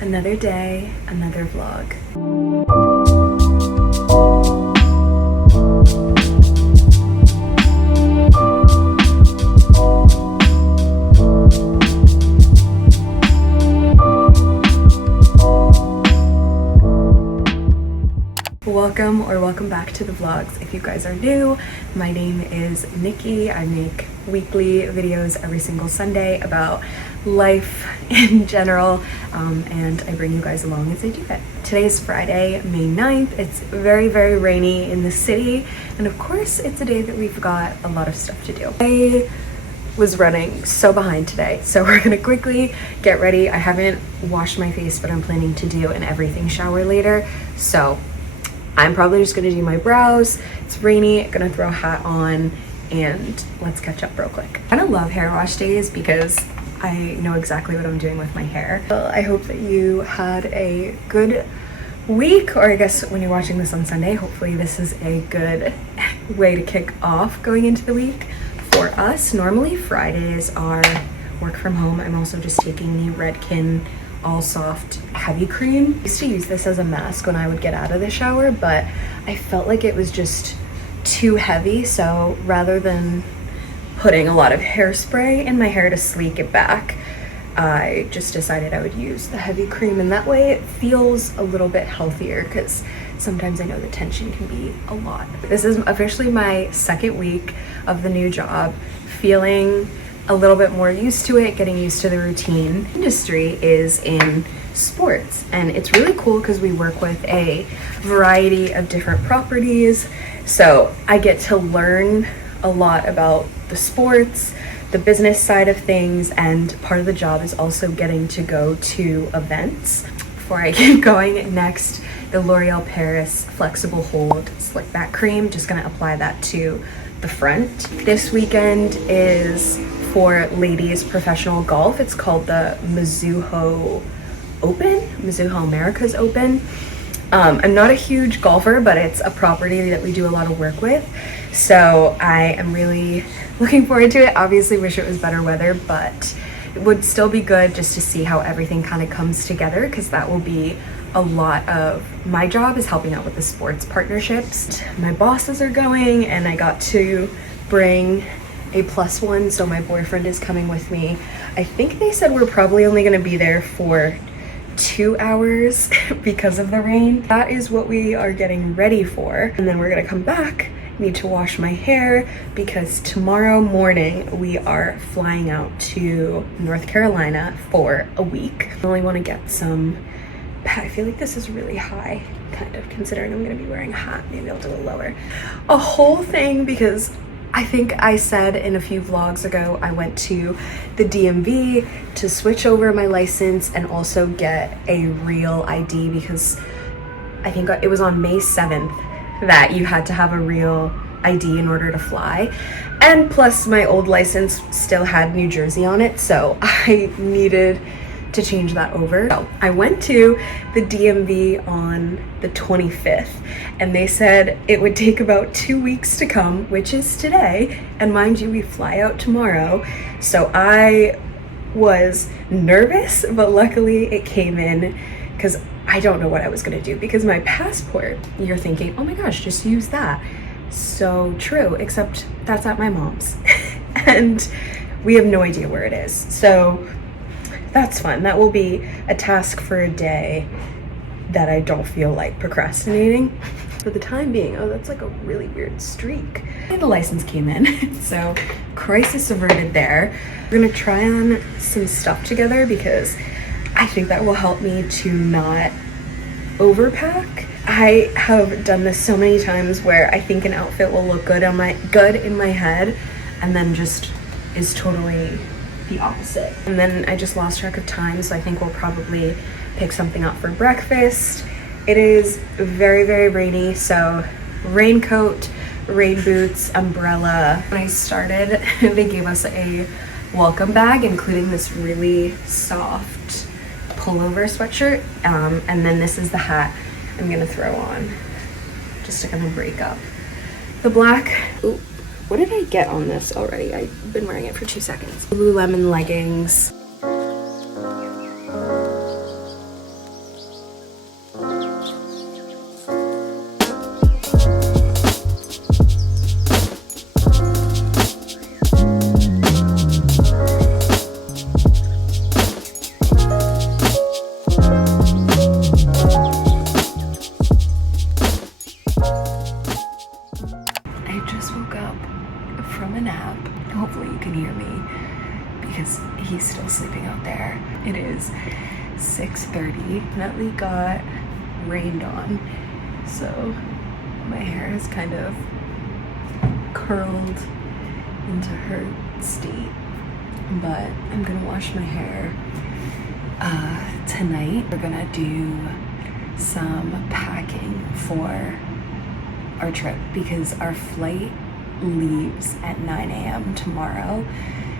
Another day, another vlog. Welcome back to the vlogs. If you guys are new, my name is Nikki. I make weekly videos every single Sunday about life in general, and I bring you guys along as I do it. Today is Friday, May 9th. It's very, very rainy in the city, and of course it's a day that we've got a lot of stuff to do. I was running so behind today, so we're gonna quickly get ready. I haven't washed my face, but I'm planning to do an everything shower later, so I'm probably just gonna do my brows. It's rainy, gonna throw a hat on, and let's catch up real quick. I kind of love hair wash days because I know exactly what I'm doing with my hair. Well, I hope that you had a good week, or I guess when you're watching this on Sunday, hopefully this is a good way to kick off going into the week. For us, normally Fridays are work from home. I'm also just taking the Redken All Soft Heavy Cream. I used to use this as a mask when I would get out of the shower, but I felt like it was just too heavy, so rather than putting a lot of hairspray in my hair to sleek it back, I just decided I would use the heavy cream, and that way it feels a little bit healthier because sometimes I know the tension can be a lot. This is officially my second week of the new job, feeling a little bit more used to it, getting used to the routine. Industry is in sports, and it's really cool because we work with a variety of different properties, so I get to learn a lot about the sports, the business side of things, and part of the job is also getting to go to events. Before I get going, next, the L'Oreal Paris Flexible Hold Slick Back Cream. Just gonna apply that to the front. This weekend is for ladies professional golf. It's called the Mizuho Open, Mizuho America's Open. I'm not a huge golfer, but it's a property that we do a lot of work with, so I am really looking forward to it. Obviously wish it was better weather, but it would still be good just to see how everything kind of comes together, because that will be a lot of my job, is helping out with the sports partnerships. My bosses are going, and I got to bring a +1, so my boyfriend is coming with me. I think they said we're probably only going to be there for 2 hours because of the rain. That is what we are getting ready for, and then we're gonna come back. Need to wash my hair because tomorrow morning we are flying out to North Carolina for a week. I only want to get some, I feel like this is really high, kind of, considering I'm gonna be wearing a hat. Maybe I'll do it lower. A whole thing, because I think I said in a few vlogs ago, I went to the DMV to switch over my license and also get a real ID, because I think it was on May 7th that you had to have a real ID in order to fly. And plus my old license still had New Jersey on it, so I needed to change that over. So I went to the DMV on the 25th, and they said it would take about 2 weeks to come, which is today, and mind you, we fly out tomorrow. So I was nervous, but luckily it came in, because I don't know what I was gonna do, because my passport, you're thinking, oh my gosh, just use that. So true, except that's at my mom's and we have no idea where it is. So that's fun. That will be a task for a day that I don't feel like procrastinating. For the time being, oh, that's like a really weird streak. The license came in, so crisis averted there. We're gonna try on some stuff together because I think that will help me to not overpack. I have done this so many times where I think an outfit will look good in my head, and then just is totally the opposite. And then I just lost track of time, so I think we'll probably pick something up for breakfast. It is very, very rainy, so raincoat, rain boots, umbrella. When I started, they gave us a welcome bag, including this really soft pullover sweatshirt, and then this is the hat I'm gonna throw on just to kind of break up the black. Ooh, what did I get on this already? I've been wearing it for 2 seconds. Lululemon leggings. 6:30. Definitely got rained on, so my hair is kind of curled into her state, but I'm gonna wash my hair tonight. We're gonna do some packing for our trip because our flight leaves at 9 a.m. tomorrow.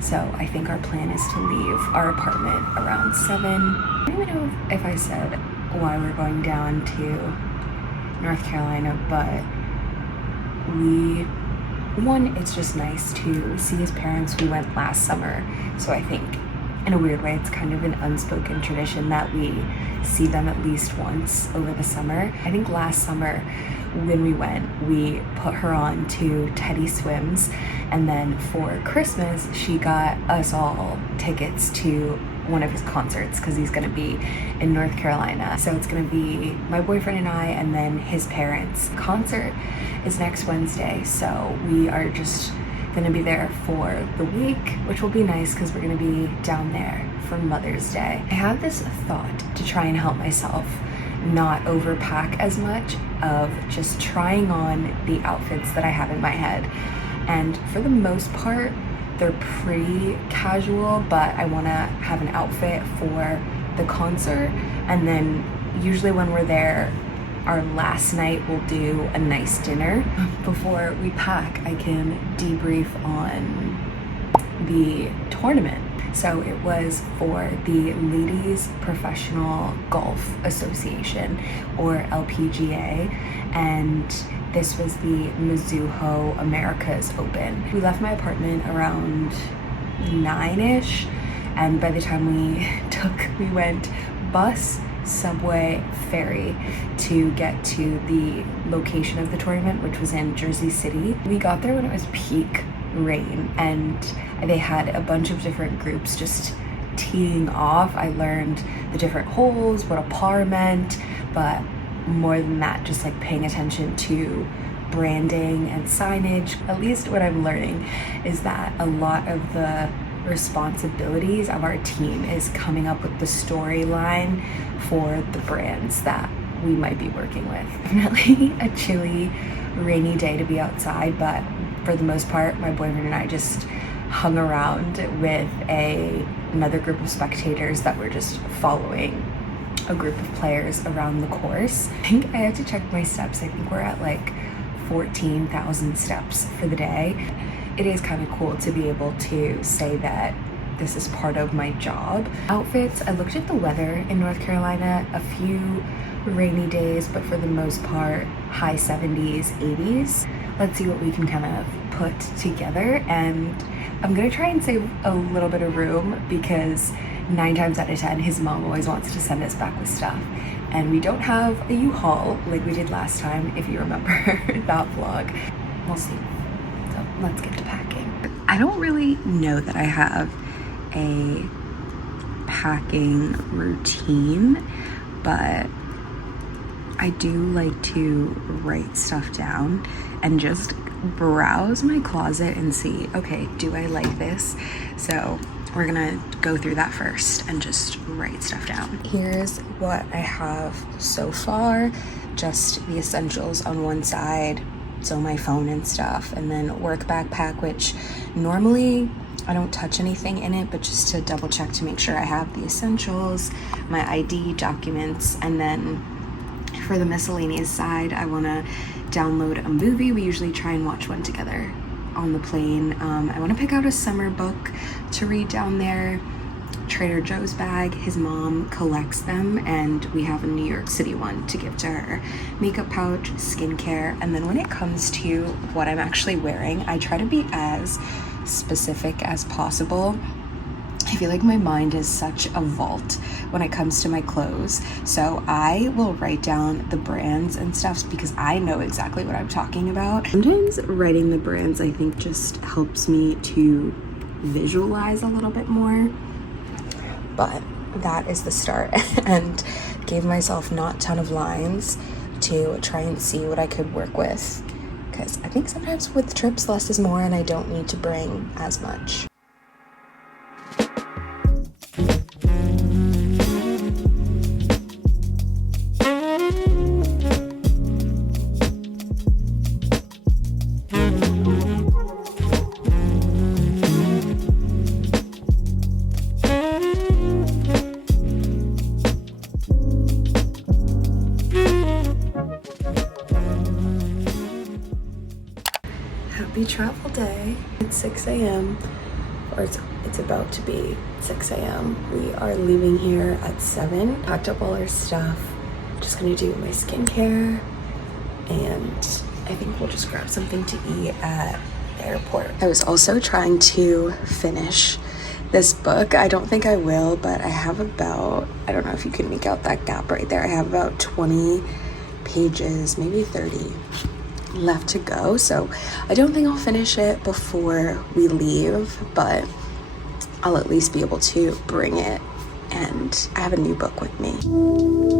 So I think our plan is to leave our apartment around 7. I don't even know if I said why we're going down to North Carolina, but it's just nice to see his parents. We went last summer, so I think in a weird way it's kind of an unspoken tradition that we see them at least once over the summer. I think last summer when we went, we put her on to Teddy Swims, and then for Christmas she got us all tickets to one of his concerts because he's gonna be in North Carolina. So it's gonna be my boyfriend and I, and then his parents. Concert is next Wednesday, so we are just gonna be there for the week, which will be nice because we're gonna be down there for Mother's Day. I had this thought to try and help myself not overpack as much, of just trying on the outfits that I have in my head. And for the most part, they're pretty casual, but I wanna have an outfit for the concert. And then usually when we're there, our last night we'll do a nice dinner. Before we pack, I can debrief on the tournament. So it was for the Ladies Professional Golf Association, or LPGA, and this was the Mizuho Americas Open. We left my apartment around 9-ish, and by the time we went bus, subway, ferry to get to the location of the tournament, which was in Jersey City. We got there when it was peak rain, and they had a bunch of different groups just teeing off. I learned the different holes, what a par meant, but more than that, just like paying attention to branding and signage. At least what I'm learning is that a lot of the responsibilities of our team is coming up with the storyline for the brands that we might be working with. Definitely a chilly, rainy day to be outside, but for the most part, my boyfriend and I just hung around with another group of spectators that were just following a group of players around the course. I think I have to check my steps. I think we're at like 14,000 steps for the day. It is kind of cool to be able to say that this is part of my job. Outfits, I looked at the weather in North Carolina, a few rainy days, but for the most part, high 70s, 80s. Let's see what we can kind of put together, and I'm gonna try and save a little bit of room because 9 times out of 10, his mom always wants to send us back with stuff. And we don't have a U-Haul like we did last time, if you remember that vlog. We'll see. So let's get to packing. I don't really know that I have a packing routine, but I do like to write stuff down and just browse my closet and see, okay, do I like this? So we're gonna go through that first and just write stuff down. Here's what I have so far. Just the essentials on one side, so my phone and stuff, and then work backpack, which normally I don't touch anything in it, but just to double check to make sure I have the essentials, my ID, documents, and then for the miscellaneous side, I wanna download a movie. We usually try and watch one together on the plane. I want to pick out a summer book to read down there. Trader Joe's bag, his mom collects them, and we have a New York City one to give to her. Makeup pouch, skincare, and then when it comes to what I'm actually wearing, I try to be as specific as possible. I feel like my mind is such a vault when it comes to my clothes, so I will write down the brands and stuff because I know exactly what I'm talking about. Sometimes writing the brands, I think, just helps me to visualize a little bit more, but that is the start. And gave myself not a ton of lines to try and see what I could work with, because I think sometimes with trips less is more and I don't need to bring as much. Happy travel day. It's 6 a.m. or it's about to be 6 a.m. We are leaving here at 7. Packed up all our stuff. Just gonna do my skincare, and I think we'll just grab something to eat at the airport. I was also trying to finish this book. I don't think I will, but I have about, I don't know if you can make out that gap right there. I have about 20 pages, maybe 30 left to go. So I don't think I'll finish it before we leave, but I'll at least be able to bring it. And I have a new book with me.